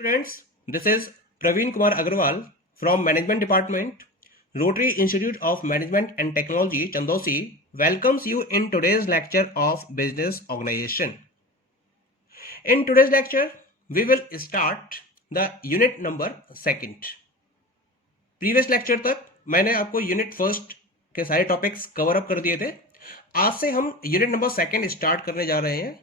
Students, this is Praveen Kumar Agarwal from Management Department, Rotary Institute of Management and Technology, Chandosi, welcomes you in today's lecture of Business Organization. In today's lecture, we will start the unit number second. Previous lecture तक मैंने आपको unit first के सारे topics cover up कर दिए थे. आज से हम यूनिट नंबर सेकंड स्टार्ट करने जा रहे हैं.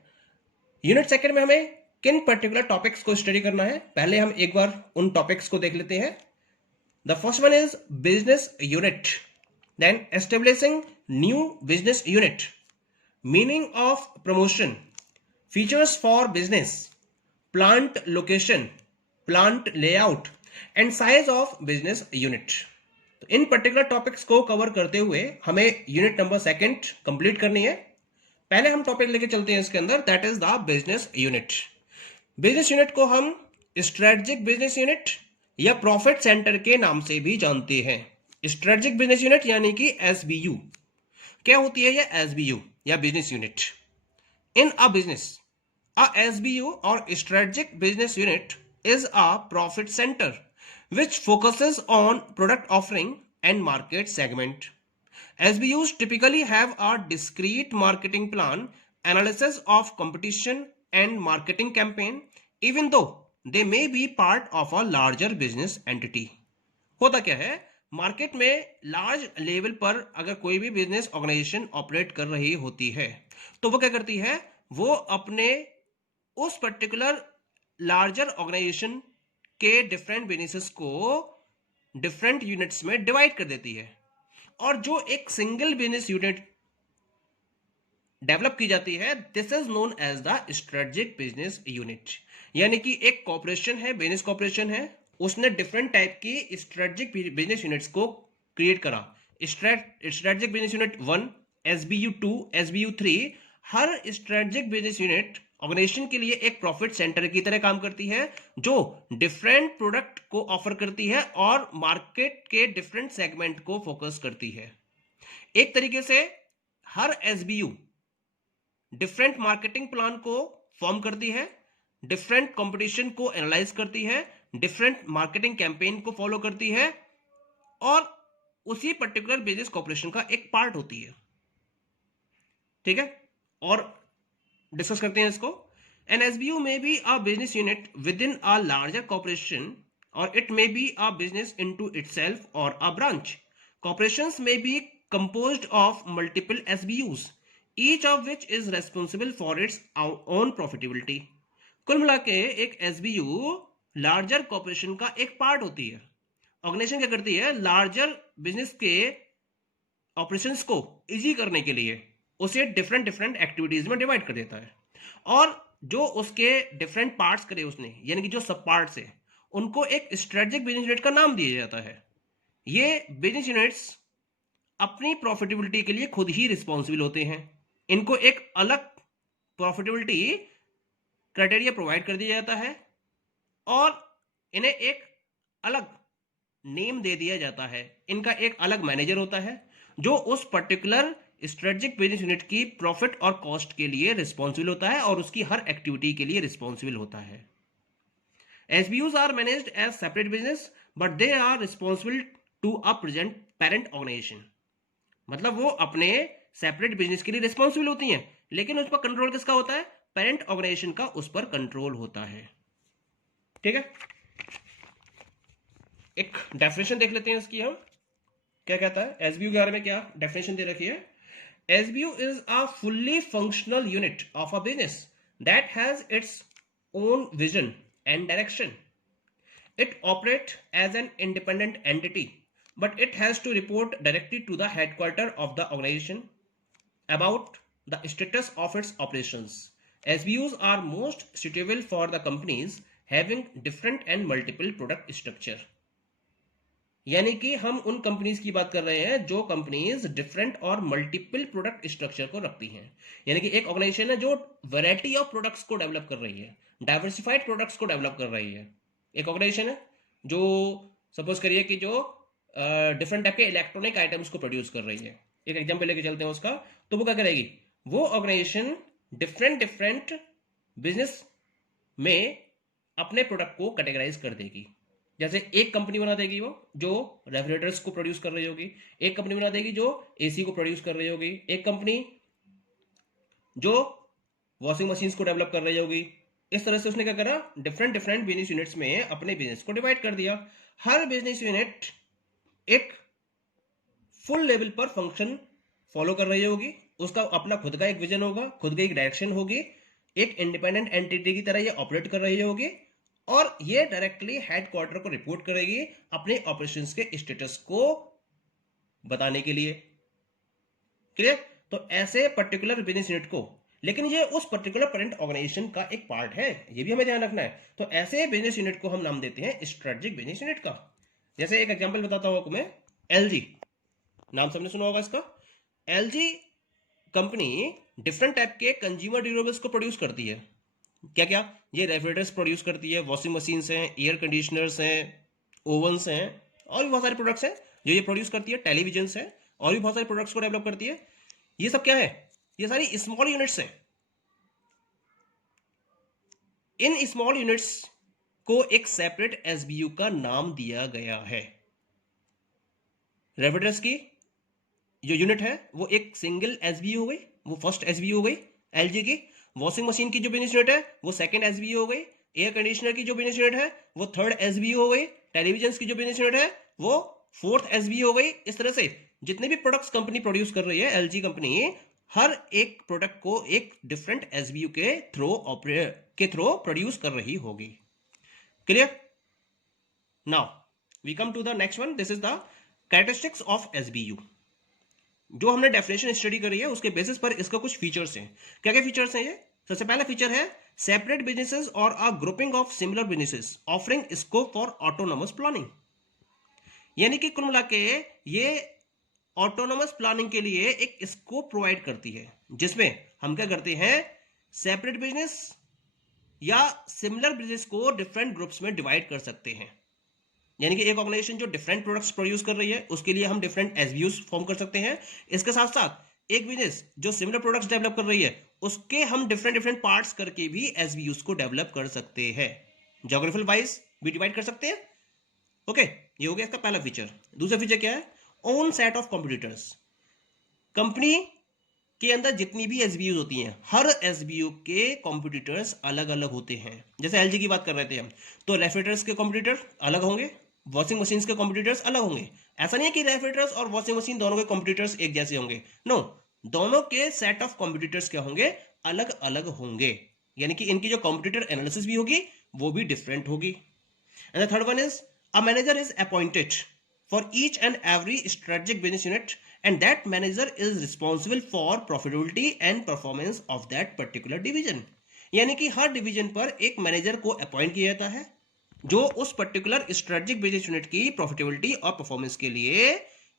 यूनिट सेकंड में हमें किन पर्टिकुलर टॉपिक्स को स्टडी करना है, पहले हम एक बार उन टॉपिक्स को देख लेते हैं. The first one is business unit, then establishing new business unit, meaning of promotion, features for business, plant location, plant layout and size of business unit. तो इन पर्टिकुलर टॉपिक्स को कवर करते हुए हमें यूनिट नंबर सेकंड कंप्लीट करनी है. पहले हम टॉपिक लेके चलते हैं इसके अंदर, that is the business unit. Business unit को हम स्ट्रेटेजिक बिजनेस यूनिट या प्रॉफिट सेंटर के नाम से भी जानते हैं. स्ट्रेटेजिक बिजनेस यूनिट यानी कि एसबीयू. क्या होती है यह एसबीयू या business unit? In a business, a SBU और strategic business unit is a profit center which focuses on product offering and market segment. SBUs typically have a discrete marketing plan, analysis of competition and marketing campaign, even though they may be part of a larger business entity. होता क्या है, market में large level पर अगर कोई भी business organisation operate कर रही होती है तो वो क्या करती है, वो अपने उस पर्टिकुलर लार्जर ऑर्गेनाइजेशन के डिफरेंट बिजनेसेस को डिफरेंट यूनिट्स में डिवाइड कर देती है. और जो एक सिंगल बिजनेस यूनिट डेवलप की जाती है, this is known as the strategic business unit. यानी कि एक कॉर्पोरेशन है, बिजनेस कॉर्पोरेशन है, उसने डिफरेंट टाइप की स्ट्रेटेजिक बिजनेस यूनिट्स को क्रिएट करा. Strategic business unit 1, SBU 2, SBU 3. हर स्ट्रेटेजिक बिजनेस यूनिट ऑर्गेनाइजेशन के लिए एक प्रॉफिट सेंटर की तरह काम करती है, जो डिफरेंट प्रोडक्ट को ऑफर करती है और मार्केट के डिफरेंट सेगमेंट को फोकस करती है. एक तरीके से हर एसबीयू डिफरेंट मार्केटिंग प्लान को फॉर्म करती है, डिफरेंट कंपटीशन को एनालाइज करती है, डिफरेंट मार्केटिंग कैंपेन को फॉलो करती है और उसी पर्टिकुलर बिजनेस कॉर्पोरेशन का एक पार्ट होती है. ठीक है, और डिस्कस करते हैं इसको. एन एसबीयू में be a business unit within a larger corporation और it may be a business into itself और a branch. Corporations may be composed of multiple SBUs, each of which is responsible for its own profitability. कुल मिला के एक SBU larger corporation का एक part होती है. ऑर्गेनाइजेशन क्या करती है, लार्जर बिजनेस के ऑपरेशंस को इजी करने के लिए उसे डिफरेंट डिफरेंट एक्टिविटीज में डिवाइड कर देता है और जो उसके डिफरेंट पार्ट्स करे उसने, यानी कि जो सब पार्ट्स है, उनको एक स्ट्रेटेजिक बिजनेस यूनिट का नाम दिया जाता है. ये बिजनेस यूनिट्स अपनी प्रॉफिटेबिलिटी के लिए खुद ही रिस्पॉन्सिबल होते हैं. इनको एक अलग प्रॉफिटेबिलिटी क्राइटेरिया प्रोवाइड कर दिया जाता है और इन्हें एक अलग नेम दे दिया जाता है. इनका एक अलग मैनेजर होता है जो उस पर्टिकुलर स्ट्रेटेजिक बिजनेस यूनिट की प्रॉफिट और कॉस्ट के लिए रिस्पॉन्सिबल होता है और उसकी हर एक्टिविटी के लिए रिस्पॉन्सिबल होता है. SBUs are managed as separate business but they are responsible to a present parent organization. मतलब वो अपने सेपरेट बिजनेस के लिए रिस्पॉन्सिबल होती हैं, लेकिन उस पर कंट्रोल किसका होता है, पेरेंट ऑर्गेनाइजेशन का उस पर कंट्रोल होता है. ठीक है, एक डेफिनेशन देख लेते हैं इसकी. हम क्या कहता है एसबीयू के बारे में, क्या डेफिनेशन दे रखी है. SBU is a fully functional unit of a business that has its own vision and direction. It operates as an independent entity, but it has to report directly to the headquarters of the organization about the status of its operations. SBUs are most suitable for the companies having different and multiple product structure. यानी कि हम उन companies की बात कर रहे हैं जो कंपनीज डिफरेंट और मल्टीपल प्रोडक्ट स्ट्रक्चर को रखती हैं. यानी कि एक ऑर्गेनाइजेशन है जो वैरायटी ऑफ प्रोडक्ट्स को डेवलप कर रही है, डाइवर्सिफाइड प्रोडक्ट्स को डेवलप कर रही है. एक ऑर्गेनाइजेशन है जो सपोज करिए कि जो डिफरेंट टाइप के इलेक्ट्रॉनिक आइटम्स को प्रोड्यूस कर रही है. एक एग्जाम्पल लेके चलते हैं उसका, तो वो क्या करेगी, वो ऑर्गेनाइजेशन डिफरेंट डिफरेंट बिजनेस में अपने प्रोडक्ट को कैटेगराइज कर देगी। जैसे एक कंपनी बना देगी वो जो रेफ्रिजरेटर्स को प्रोड्यूस कर रही होगी, एक कंपनी बना देगी जो एसी को प्रोड्यूस कर रही होगी, एक कंपनी जो वॉशिंग मशीन्स को डेवलप कर रही होगी। इस तरह से उसने क्या करा, डिफरेंट डिफरेंट बिजनेस यूनिट्स में अपने बिजनेस को डिवाइड कर दिया। हर बिजनेस यूनिट एक फुल लेवल पर फंक्शन फॉलो कर रही होगी, उसका अपना खुद का एक विजन होगा, खुद की एक डायरेक्शन होगी, एक इंडिपेंडेंट एंटिटी की तरह ये ऑपरेट कर रही होगी और ये डायरेक्टली हेडक्वार्टर को रिपोर्ट करेगी अपने ऑपरेशंस के स्टेटस को बताने के लिए। क्लियर? तो ऐसे पर्टिकुलर बिजनेस यूनिट को, लेकिन ये उस पर्टिकुलर पेरेंट ऑर्गेनाइजेशन का एक पार्ट है, ये भी हमें ध्यान रखना है। तो ऐसे बिजनेस यूनिट को हम नाम देते हैं स्ट्रेटेजिक बिजनेस यूनिट का। जैसे एक एग्जांपल बताता हूं आपको मैं, एलजी नाम सबने सुना होगा इसका। एलजी कंपनी डिफरेंट टाइप के कंज्यूमर ड्यूरेबल्स को प्रोड्यूस करती है। क्या क्या? ये रेफ्रिजरेटर्स प्रोड्यूस करती है, वॉशिंग मशीन्स हैं, एयर कंडीशनर्स हैं, ओवंस हैं, और भी बहुत सारे प्रोडक्ट्स हैं जो ये प्रोड्यूस करती है, टेलीविजन है, और भी बहुत सारे प्रोडक्ट्स को डेवलप करती है। ये सब क्या है? ये सारी स्मॉल यूनिट्स हैं। इन स्मॉल यूनिट्स को एक सेपरेट एसबीयू का नाम दिया गया है। रेफ्रिजरेटर्स की जो यूनिट है वो एक सिंगल एसबीयू हो गई, वो फर्स्ट एसबीयू हो गई एलजी की। वॉशिंग मशीन की जो बिजनेस यूनिट है वो सेकंड एसबीयू हो गई। एयर कंडीशनर की जो बिजनेस यूनिट है वो थर्ड एसबीयू हो गई। टेलीविजन की जो बिजनेस यूनिट है वो फोर्थ एसबीयू हो गई। इस तरह से जितने भी प्रोडक्ट्स कंपनी प्रोड्यूस कर रही है, एलजी कंपनी हर एक प्रोडक्ट को एक डिफरेंट एसबीयू के थ्रू प्रोड्यूस कर रही होगी। Clear? Now we come to the next one. This is the characteristics of SBU. जो हमने डेफिनेशन स्टडी करी है उसके बेसिस पर इसका कुछ फीचर्स हैं। क्या क्या फीचर्स हैं ये? सबसे पहला फीचर है सेपरेट बिजनेसेस और a grouping of similar businesses offering scope for autonomous planning. यानी कि कुल मिला के ये ऑटोनोमस प्लानिंग के लिए एक स्कोप प्रोवाइड करती है, जिसमें हम क्या करते हैं, सेपरेट बिजनेस या सिमिलर बिजनेस को डिफरेंट ग्रुप्स में डिवाइड कर सकते हैं। यानी कि एक ऑर्गेनाइजेशन जो डिफरेंट प्रोडक्ट्स प्रोड्यूस कर रही है उसके लिए हम डिफरेंट एसबीयूज फॉर्म कर सकते हैं। इसके साथ साथ एक बिजनेस जो सिमिलर प्रोडक्ट्स डेवलप कर रही है उसके हम डिफरेंट डिफरेंट पार्ट्स करके भी एसबीयूज को डेवलप कर सकते हैं, ज्योग्राफिकल वाइज भी डिवाइड कर सकते हैं। ओके, ये हो गया इसका पहला फीचर। दूसरा फीचर क्या है? Own set of competitors. Company के अंदर जितनी भी एसबीयूज होती हैं, हर एसबीयू के कॉम्पिटिटर्स अलग अलग होते हैं। जैसे एलजी की बात कर रहे थे हम, तो रेफ्रिजरेटर्स के कॉम्पिटिटर अलग होंगे, वॉशिंग मशीन्स के कॉम्पिटिटर्स अलग होंगे। ऐसा नहीं है कि रेफ्रिजरेटर्स और वॉशिंग मशीन दोनों के कॉम्पिटिटर्स एक जैसे होंगे, नो, दोनों के सेट ऑफ कॉम्पिटिटर्स क्या होंगे, अलग अलग होंगे। यानी कि इनकी जो कॉम्पिटिटर एनालिसिस भी होगी वो भी डिफरेंट होगी। And the third one is a manager is appointed for each and every strategic business unit, and that manager is responsible for profitability and performance of that particular division। यानी कि हर division पर एक manager को appoint किया जाता है जो उस पर्टिकुलर स्ट्रेटेजिक बिजनेस यूनिट की प्रॉफिटेबिलिटी और परफॉर्मेंस के लिए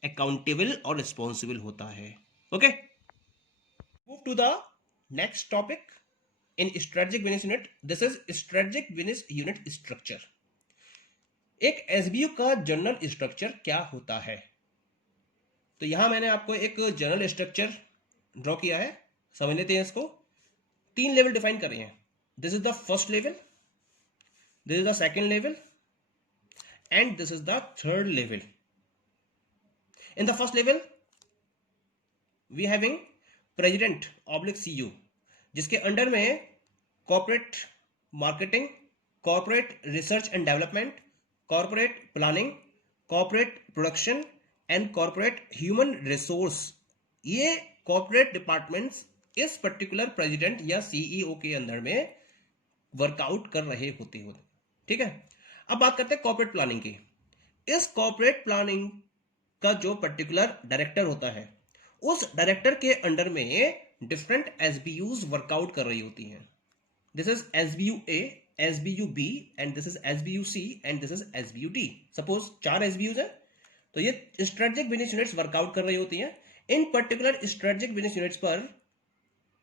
अकाउंटेबल और रिस्पॉन्सिबल होता है। Okay, move to the next topic in strategic business unit. This is strategic business unit structure. एक एसबीयू का जनरल स्ट्रक्चर क्या होता है? तो यहां मैंने आपको एक जनरल स्ट्रक्चर ड्रॉ किया है, समझ लेते हैं इसको। 3 लेवल डिफाइन कर रहे हैं। This is the first level, this is the second level and this is the third level. In the first level we having president oblique CEO, जिसके अंडर में corporate marketing, corporate research and development, corporate planning, corporate production and corporate human resource, ये corporate departments इस particular president या CEO के अंदर में workout कर रहे होते हैं। ठीक है, अब बात करते हैं कॉर्पोरेट प्लानिंग की। इस कॉर्पोरेट प्लानिंग का जो पर्टिकुलर डायरेक्टर होता है, उस डायरेक्टर के अंडर में डिफरेंट एसबीयूज वर्कआउट कर रही होती हैं। This is SBU A, SBU B and this is SBU C and this is SBU D। Suppose 4 SBUs है, तो ये स्ट्रेटेजिक बिजनेस यूनिट्स वर्कआउट कर रही होती हैं। इन पर्टिकुलर स्ट्रेटेजिक बिजनेस यूनिट्स पर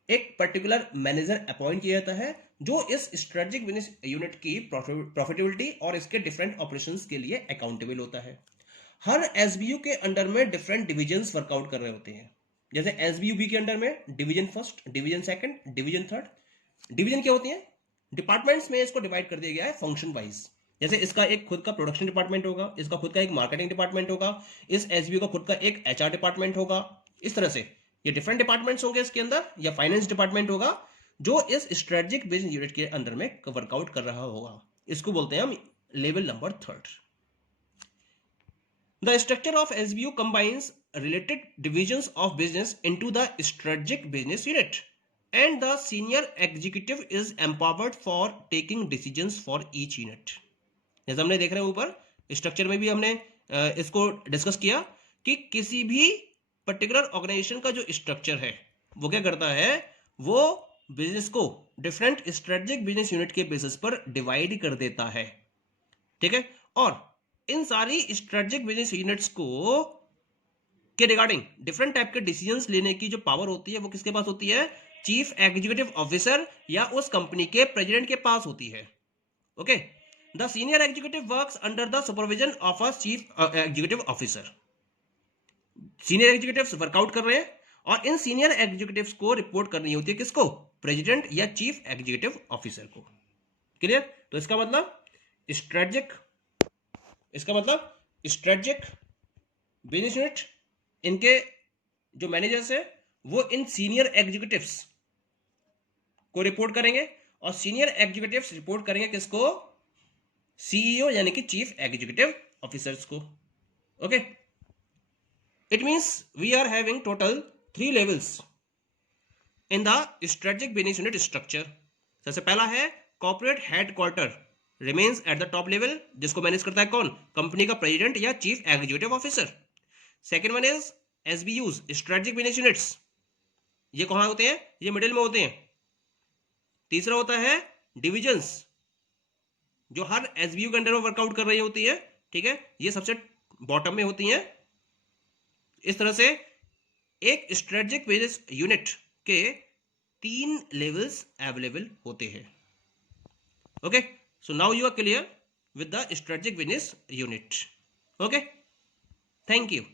एक पर्टिकुलर मैनेजर अपॉइंट किया जाता है जो इस स्ट्रेटेजिक बिजनेस यूनिट की प्रॉफिटेबिलिटी और इसके डिफरेंट ऑपरेशंस के लिए अकाउंटेबल होता है। हर एसबीयू के अंडर में डिफरेंट डिविजन्स वर्कआउट कर रहे होते हैं। जैसे एसबीयू बी के अंडर में division first, division second, division third. Division क्या होती है? डिपार्टमेंट्स में इसको डिवाइड कर दिया गया है फंक्शन वाइज। जैसे इसका एक खुद का प्रोडक्शन डिपार्टमेंट होगा, इसका खुद का एक मार्केटिंग डिपार्टमेंट होगा, इस एसबीओ का खुद का एक एचआर डिपार्टमेंट होगा। इस तरह से ये डिफरेंट डिपार्टमेंट्स होंगे इसके अंदर, या फाइनेंस डिपार्टमेंट होगा जो इस स्ट्रेटेजिक बिजनेस यूनिट के अंदर में वर्कआउट कर रहा होगा। इसको बोलते हैं हम level number 3। The structure of SBU combines related divisions of business into the strategic business unit, and the senior executive is empowered for taking decisions for each unit. जैसे हमने देख रहे हैं ऊपर स्ट्रक्चर में भी हमने इसको डिस्कस किया कि किसी भी पर्टिकुलर ऑर्गेनाइजेशन का जो स्ट्रक्चर है वो क्या करता है, वो बिजनेस को डिफरेंट स्ट्रेटेजिक बिजनेस यूनिट के बेसिस पर डिवाइड कर देता है, ठीक है। और इन सारी स्ट्रेटेजिक बिजनेस यूनिट्स को के रिगार्डिंग डिफरेंट टाइप के डिसीजंस लेने की जो पावर होती है वो किसके पास होती है, चीफ एग्जीक्यूटिव ऑफिसर या उस कंपनी के प्रेसिडेंट के पास होती है। Okay, the senior executive works under the supervision of a chief executive officer. Senior executives workout कर रहे हैं और इन सीनियर एग्जीक्यूटिव्स को रिपोर्ट करनी होती है किसको, प्रेसिडेंट या चीफ एग्जीक्यूटिव ऑफिसर को। क्लियर? तो इसका मतलब स्ट्रेटेजिक बिजनेस यूनिट, इनके जो मैनेजर्स है वो इन सीनियर एग्जीक्यूटिव्स को रिपोर्ट करेंगे और सीनियर एग्जीक्यूटिव्स रिपोर्ट करेंगे किसको, सीईओ यानी कि चीफ एग्जीक्यूटिव ऑफिसर्स को। Okay, it means we are having total 3 levels in the strategic business unit structure. सबसे पहला है corporate headquarter remains at the top level, जिसको मैनेज करता है कौन, कंपनी का प्रेसिडेंट या chief executive officer. Second one is SBUs strategic business units, ये कहां होते हैं, ये मिडिल में होते हैं। तीसरा होता है डिविजन्स, जो हर एसबीयू के अंडर में वर्कआउट कर रही होती है, ठीक है, ये सबसे बॉटम में होती हैं। इस तरह से एक स्ट्रेटेजिक बिजनेस यूनिट के 3 लेवल्स अवेलेबल होते हैं। Okay, so now you are clear with the strategic business unit. Okay, thank you.